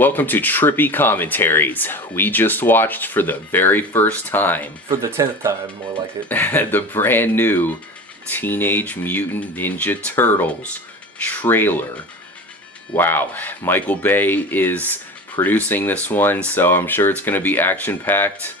Welcome to Trippy Commentaries. We just watched for the very first time, For the 10th time, more like it. the brand new Teenage Mutant Ninja Turtles trailer. Wow, Michael Bay is producing this one, so I'm sure it's going to be action-packed.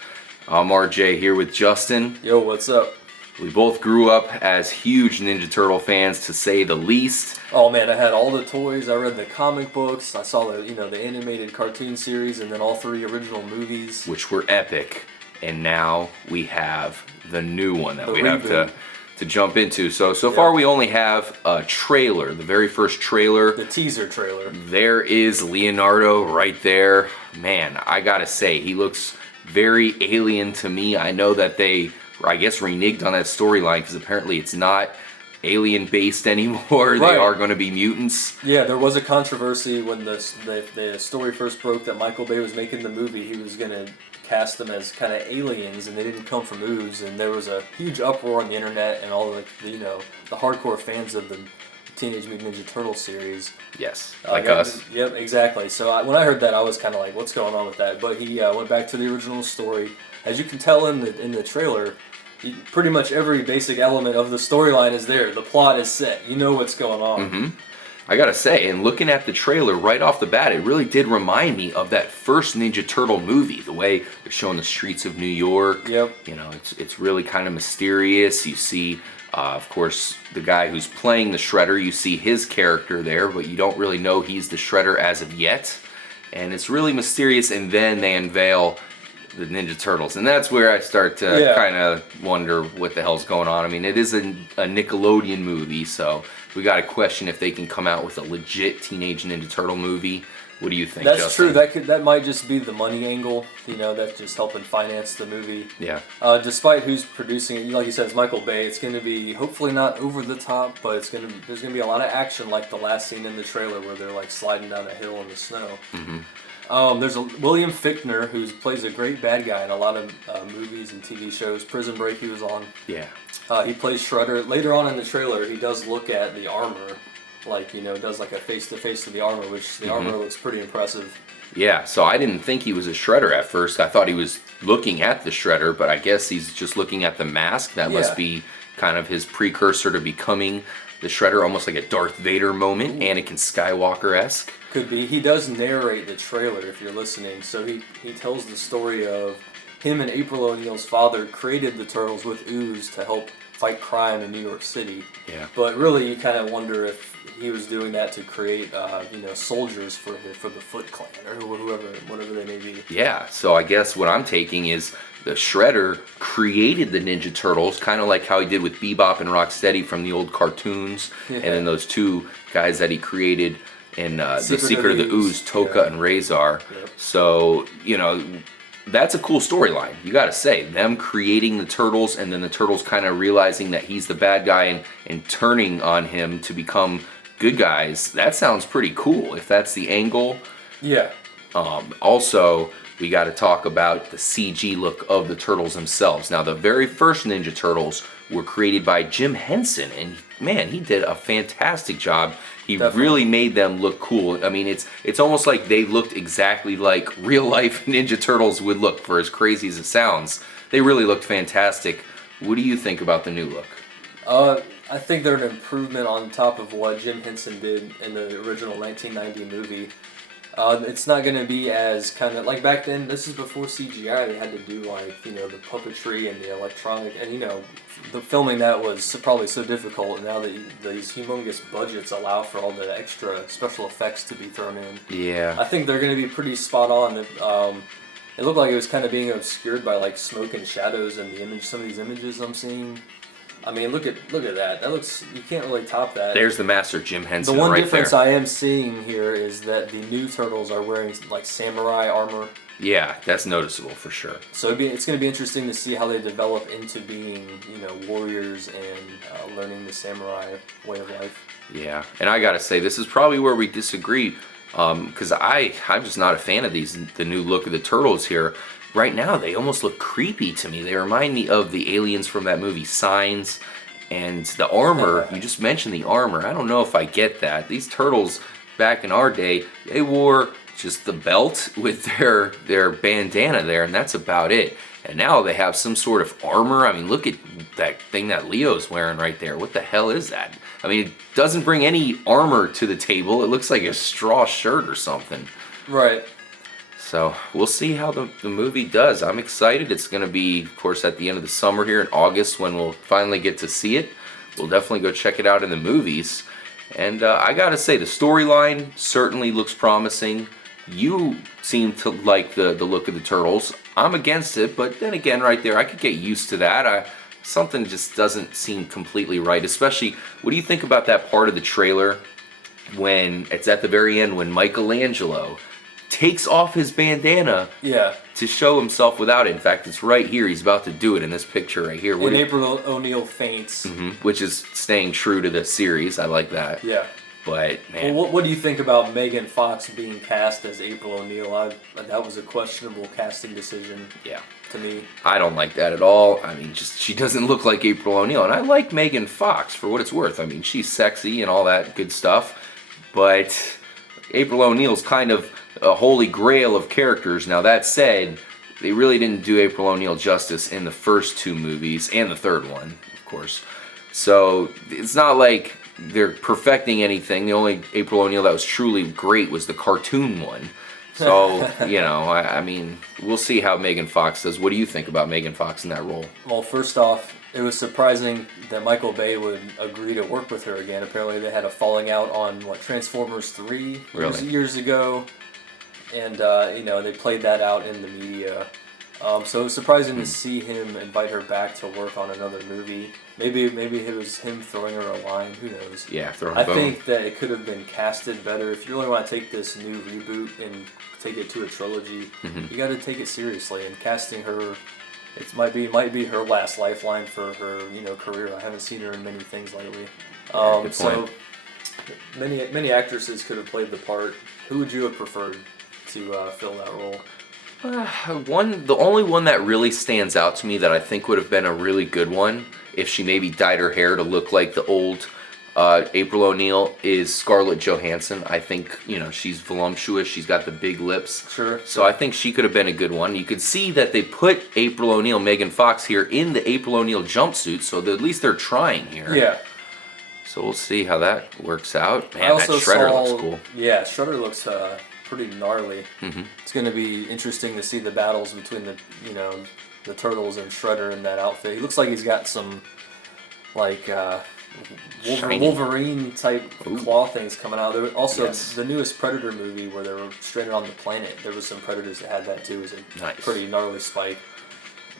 I'm RJ here with Justin. Yo, what's up? We both grew up as huge Ninja Turtle fans, to say the least. Oh man, I had all the toys. I read the comic books. I saw the animated cartoon series, and then all 3 original movies, Which were epic. And now we have the new one that The we have Reboot. to jump into. So far we only have a trailer, the very first trailer. the teaser trailer. There is Leonardo right there. Man, I gotta say, he looks very alien to me. I know that they, I guess, reneged on that storyline because apparently it's not alien based anymore. They Right. are going to be mutants. Yeah, there was a controversy when the story first broke that Michael Bay was making the movie. He was gonna cast them as kind of aliens, and they didn't come from ooze. And there was a huge uproar on the internet, and all the hardcore fans of the Teenage Mutant Ninja Turtle series. Yes, like us. Yep, exactly. So when I heard that, I was kind of like, "What's going on with that?" But he went back to the original story. As you can tell in the trailer, pretty much every basic element of the storyline is there. The plot is set. You know what's going on. I gotta say, and looking at the trailer right off the bat, it really did remind me of that first Ninja Turtle movie. The way they're showing the streets of New York. Yep. You know, it's really kind of mysterious. You see, of course, the guy who's playing the Shredder. You see his character there, but you don't really know he's the Shredder as of yet. And it's really mysterious. And then they unveil the Ninja Turtles, and that's where I start to kind of wonder what the hell's going on. I mean, it is a Nickelodeon movie, so we got to question if they can come out with a legit Teenage Ninja Turtle movie. What do you think, That's Justin? true. That might just be the money angle. That's just helping finance the movie. Yeah. Despite who's producing it, like you said, it's Michael Bay. It's going to be hopefully not over the top, but there's going to be a lot of action, like the last scene in the trailer where they're like sliding down a hill in the snow. There's William Fichtner, who plays a great bad guy in a lot of movies and TV shows. Prison Break he was on. Yeah. He plays Shredder. Later on in the trailer, he does look at the armor, does like a face-to-face to the armor, which the armor looks pretty impressive. Yeah, so I didn't think he was a Shredder at first. I thought he was looking at the Shredder, but I guess he's just looking at the mask. That must be kind of his precursor to becoming the Shredder, almost like a Darth Vader moment, Anakin Skywalker-esque. Could be. He does narrate the trailer if you're listening, so he tells the story of him and April O'Neil's father created the Turtles with ooze to help fight crime in New York City. Yeah. But really, you kind of wonder if he was doing that to create, soldiers for the Foot Clan or whatever they may be. Yeah, so I guess what I'm taking is the Shredder created the Ninja Turtles, kind of like how he did with Bebop and Rocksteady from the old cartoons, and then those 2 guys that he created in The Secret of the Ooze, Toka and Razor. Yep. So, that's a cool storyline, you gotta say. Them creating the Turtles, and then the Turtles kind of realizing that he's the bad guy and turning on him to become good guys. That sounds pretty cool, if that's the angle. Yeah. Also, we got to talk about the CG look of the Turtles themselves. Now, the very first Ninja Turtles were created by Jim Henson, and man, he did a fantastic job. He really made them look cool. I mean, it's almost like they looked exactly like real life Ninja Turtles would look, for as crazy as it sounds. They really looked fantastic. What do you think about the new look? I think they're an improvement on top of what Jim Henson did in the original 1990 movie. It's not going to be as kind of like back then. This is before CGI. They had to do the puppetry and the electronic, and the filming that was probably so difficult. And now that these humongous budgets allow for all the extra special effects to be thrown in. Yeah. I think they're going to be pretty spot on. It looked like it was kind of being obscured by like smoke and shadows in the image. Some of these images I'm seeing. I mean, look at that. That looks, you can't really top that. There's the master Jim Henson right there. The one right difference there. I am seeing here is that the new Turtles are wearing like samurai armor. Yeah, that's noticeable for sure. So it's going to be interesting to see how they develop into being, warriors and learning the samurai way of life. Yeah, and I gotta say, this is probably where we disagree, because I'm just not a fan of the new look of the Turtles here. Right now, they almost look creepy to me. They remind me of the aliens from that movie Signs, and the armor. You just mentioned the armor. I don't know if I get that. These Turtles back in our day, they wore just the belt with their bandana there, and that's about it. And now they have some sort of armor. I mean, look at that thing that Leo's wearing right there. What the hell is that? I mean, it doesn't bring any armor to the table. It looks like a straw shirt or something. Right. So we'll see how the movie does. I'm excited. It's going to be, of course, at the end of the summer here in August when we'll finally get to see it. We'll definitely go check it out in the movies. And I gotta say, the storyline certainly looks promising. You seem to like the look of the turtles. I'm against it, but then again, right there, I could get used to that. Something just doesn't seem completely right. Especially, what do you think about that part of the trailer when it's at the very end when Michelangelo takes off his bandana to show himself without it? In fact, it's right here. He's about to do it in this picture right here. And April O'Neil faints. Which is staying true to the series. I like that. Yeah. But, man. Well, what do you think about Megan Fox being cast as April O'Neil? That was a questionable casting decision. Yeah. To me. I don't like that at all. I mean, just she doesn't look like April O'Neil. And I like Megan Fox for what it's worth. I mean, she's sexy and all that good stuff. But April O'Neil's kind of a holy grail of characters. Now, that said, they really didn't do April O'Neil justice in the first two movies and the third one, of course. So it's not like they're perfecting anything. The only April O'Neil that was truly great was the cartoon one. So, I mean, we'll see how Megan Fox does. What do you think about Megan Fox in that role? Well, first off, it was surprising that Michael Bay would agree to work with her again. Apparently they had a falling out on, Transformers 3 years ago. And, they played that out in the media. So it was surprising to see him invite her back to work on another movie. Maybe it was him throwing her a line. Who knows? Yeah, throwing a bone. I think that it could have been casted better. If you really want to take this new reboot and take it to a trilogy, you got to take it seriously. And casting her, it might be her last lifeline for her career. I haven't seen her in many things lately. So many actresses could have played the part. Who would you have preferred to fill that role? The only one that really stands out to me that I think would have been a really good one, if she maybe dyed her hair to look like the old April O'Neil, is Scarlett Johansson. I think, she's voluptuous, she's got the big lips. Sure. So I think she could have been a good one. You could see that they put April O'Neil, Megan Fox here, in the April O'Neil jumpsuit, so at least they're trying here. Yeah. So we'll see how that works out. Man, that Shredder looks cool. Yeah, Shredder looks pretty gnarly. It's going to be interesting to see the battles between the Turtles and Shredder in that outfit. He looks like he's got some Wolverine type claw things coming out. There also the newest Predator movie where they were stranded on the planet. There was some Predators that had that too. It was a pretty gnarly spike.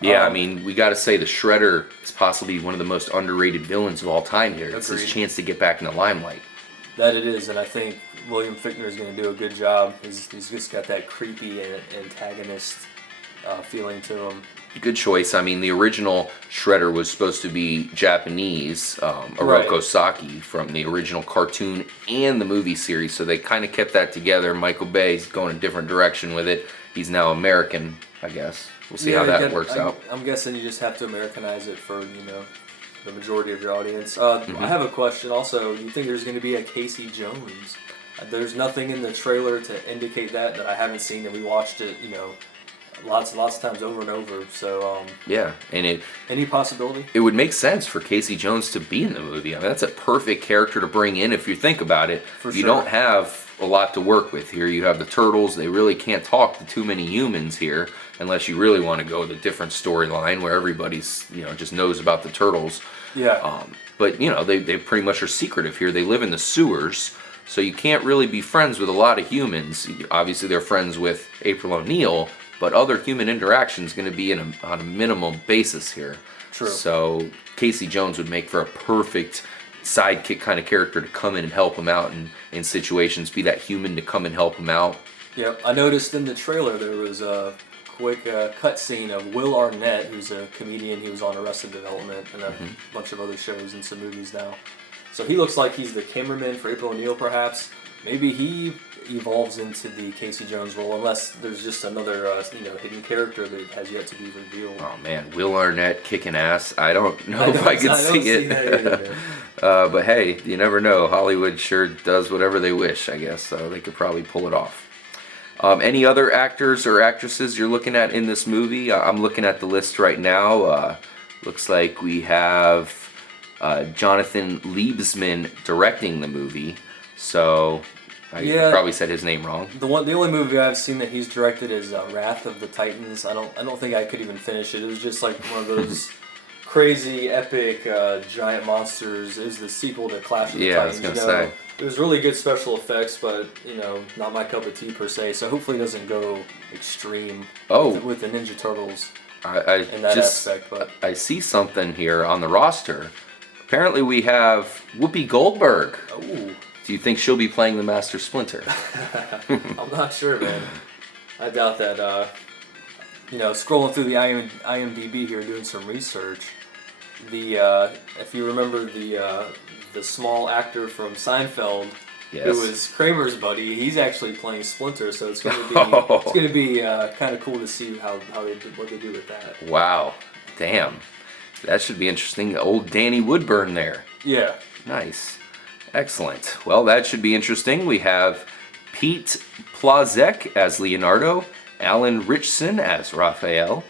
Yeah, I mean, we got to say the Shredder is possibly one of the most underrated villains of all time here. It's his chance to get back in the limelight. That it is, and I think William Fichtner is going to do a good job. He's just got that creepy antagonist feeling to him. Good choice. I mean, the original Shredder was supposed to be Japanese, Oroko Saki, from the original cartoon and the movie series, so they kind of kept that together. Michael Bay's going a different direction with it. He's now American, I guess. We'll see how that works out. I'm guessing you just have to Americanize it for, the majority of your audience. I have a question also. Do you think there's going to be a Casey Jones? There's nothing in the trailer to indicate that I haven't seen, and we watched it, lots of times over and over. So yeah, and any possibility? It would make sense for Casey Jones to be in the movie. I mean, that's a perfect character to bring in if you think about it. You don't have a lot to work with here. You have the Turtles. They really can't talk to too many humans here unless you really want to go with a different storyline where everybody's just knows about the Turtles. Yeah. But they pretty much are secretive here. They live in the sewers. So you can't really be friends with a lot of humans. Obviously, they're friends with April O'Neil, but other human interaction is going to be on a minimum basis here. True. So Casey Jones would make for a perfect sidekick kind of character to come in and help him out in situations, be that human to come and help him out. Yep. I noticed in the trailer there was a quick cut scene of Will Arnett, who's a comedian. He was on Arrested Development and a bunch of other shows and some movies now. So he looks like he's the cameraman for April O'Neil, perhaps. Maybe he evolves into the Casey Jones role, unless there's just another hidden character that has yet to be revealed. Oh man, Will Arnett kicking ass. I don't know if I could see it. But hey, you never know. Hollywood sure does whatever they wish, I guess. So they could probably pull it off. Any other actors or actresses you're looking at in this movie? I'm looking at the list right now. Looks like we have Jonathan Liebesman directing the movie. So I probably said his name wrong. The only movie I've seen that he's directed is Wrath of the Titans. I don't think I could even finish it. It was just like one of those crazy epic giant monsters. It was the sequel to Clash of the Titans. I was gonna say. It was really good special effects, but not my cup of tea per se. So hopefully it doesn't go extreme with the Ninja Turtles in that aspect. But I see something here on the roster. Apparently we have Whoopi Goldberg. Oh. Do you think she'll be playing the Master Splinter? I'm not sure, man. I doubt that. Scrolling through the IMDb here, doing some research. If you remember the small actor from Seinfeld, who was Kramer's buddy, he's actually playing Splinter. So it's gonna be kind of cool to see what they do with that. Wow, damn, that should be interesting. Old Danny Woodburn there. Yeah. Nice. Excellent. Well, that should be interesting. We have Pete Plazek as Leonardo, Alan Richson as Raphael,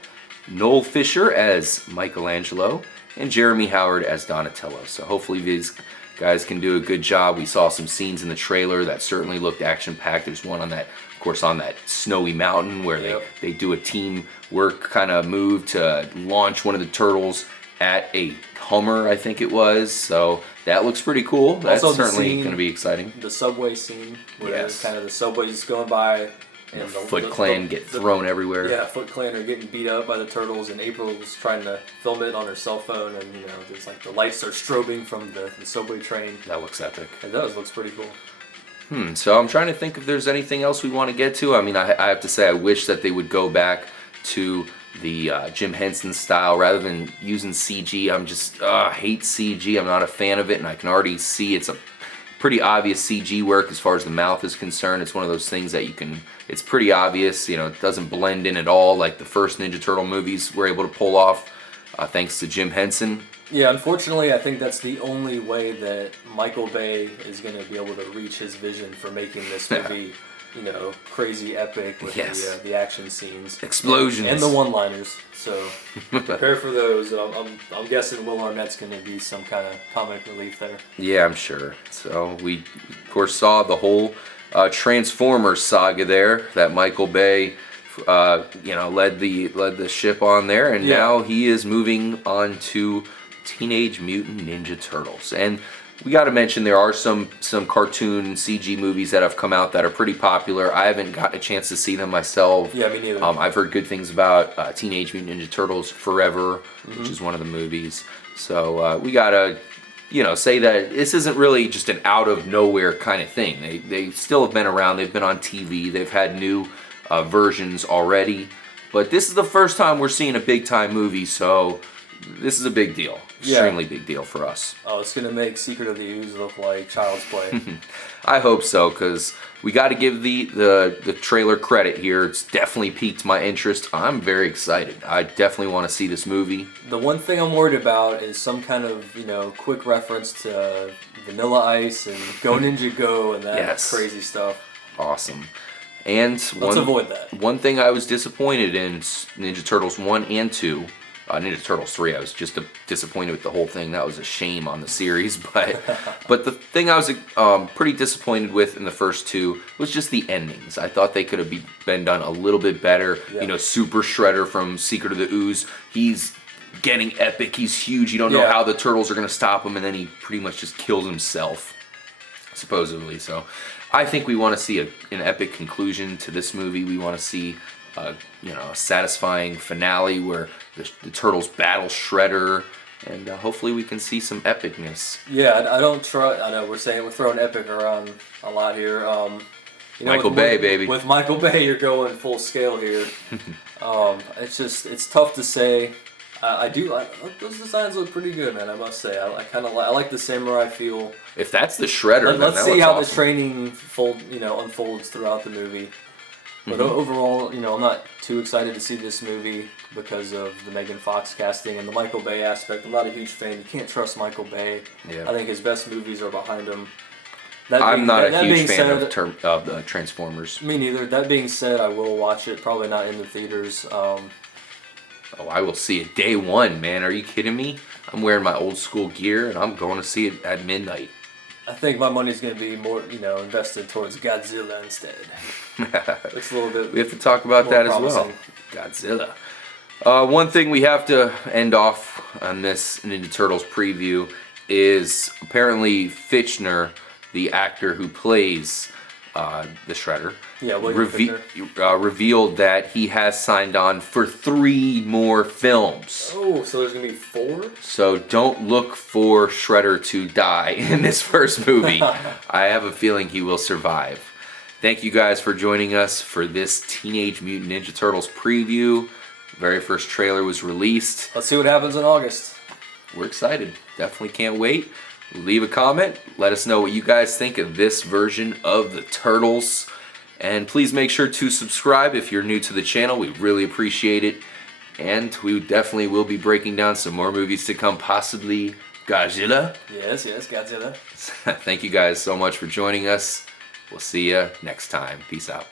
Noel Fisher as Michelangelo, and Jeremy Howard as Donatello. So hopefully these guys can do a good job. We saw some scenes in the trailer that certainly looked action-packed. There's one on that, of course, on that snowy mountain where they do a teamwork kind of move to launch one of the turtles at a Hummer, I think it was. So that looks pretty cool. That's also certainly going to be exciting. The subway scene where kind of the subway's going by and the Foot Clan get thrown everywhere. Yeah, Foot Clan are getting beat up by the turtles, and April's trying to film it on her cell phone, and there's like the lights are strobing from the subway train. That looks epic. It does. Looks pretty cool. So I'm trying to think if there's anything else we want to get to. I mean, I have to say I wish that they would go back to the Jim Henson style rather than using CG. I'm just hate CG. I'm not a fan of it, and I can already see it's a pretty obvious CG work as far as the mouth is concerned. It's one of those things that it's pretty obvious. It doesn't blend in at all like the first Ninja Turtle movies were able to pull off, thanks to Jim Henson. Yeah, unfortunately, I think that's the only way that Michael Bay is going to be able to reach his vision for making this movie. Crazy epic with the action scenes, explosions, and the one-liners. So prepare for those. I'm guessing Will Arnett's going to be some kind of comic relief there. Yeah, I'm sure. So we, of course, saw the whole Transformers saga there that Michael Bay, led the ship on there, and now he is moving on to Teenage Mutant Ninja Turtles. And we got to mention there are some cartoon CG movies that have come out that are pretty popular. I haven't gotten a chance to see them myself. Yeah, me neither. I've heard good things about Teenage Mutant Ninja Turtles Forever, which is one of the movies. So we got to, say that this isn't really just an out of nowhere kind of thing. They still have been around. They've been on TV. They've had new versions already. But this is the first time we're seeing a big time movie, so this is a big deal. Extremely big deal for us. Oh, it's going to make Secret of the Ooze look like child's play. I hope so, because we got to give the trailer credit here. It's definitely piqued my interest. I'm very excited. I definitely want to see this movie. The one thing I'm worried about is some kind of, quick reference to Vanilla Ice and Go Ninja Go and that crazy stuff. Awesome. And let's avoid that. One thing I was disappointed in Ninja Turtles 1 and 2, Ninja Turtles 3, I was just disappointed with the whole thing. That was a shame on the series. But the thing I was pretty disappointed with in the first two was just the endings. I thought they could have been done a little bit better. Yeah. Super Shredder from Secret of the Ooze, he's getting epic. He's huge. You don't know how the turtles are going to stop him, and then he pretty much just kills himself, supposedly. So I think we want to see an epic conclusion to this movie. We want to see a satisfying finale where the turtles battle Shredder, and hopefully we can see some epicness. Yeah, I know we're throwing epic around a lot here. Michael Bay, baby. With Michael Bay, you're going full scale here. It's tough to say. Those designs look pretty good, man. I must say, I like the samurai feel. If that's the Shredder, let's see how the training unfolds throughout the movie. But overall, I'm not too excited to see this movie because of the Megan Fox casting and the Michael Bay aspect. I'm not a huge fan. You can't trust Michael Bay. Yeah. I think his best movies are behind him. I'm not a that huge being fan said, of Transformers. Me neither. That being said, I will watch it. Probably not in the theaters. Oh, I will see it day one, man. Are you kidding me? I'm wearing my old school gear and I'm going to see it at midnight. I think my money's going to be more, invested towards Godzilla instead. It's a little bit. We have to talk about more that as promising. well. Godzilla. One thing we have to end off on this Ninja Turtles preview is apparently Fitchner, the actor who plays the Shredder, Yeah, William Fichtner. revealed that he has signed on for 3 more films. Oh, so there's going to be 4? So don't look for Shredder to die in this first movie. I have a feeling he will survive. Thank you guys for joining us for this Teenage Mutant Ninja Turtles preview. Very first trailer was released. Let's see what happens in August. We're excited. Definitely can't wait. Leave a comment. Let us know what you guys think of this version of the Turtles. And please make sure to subscribe if you're new to the channel. We really appreciate it. And we definitely will be breaking down some more movies to come, possibly Godzilla. Yes, Godzilla. Thank you guys so much for joining us. We'll see you next time. Peace out.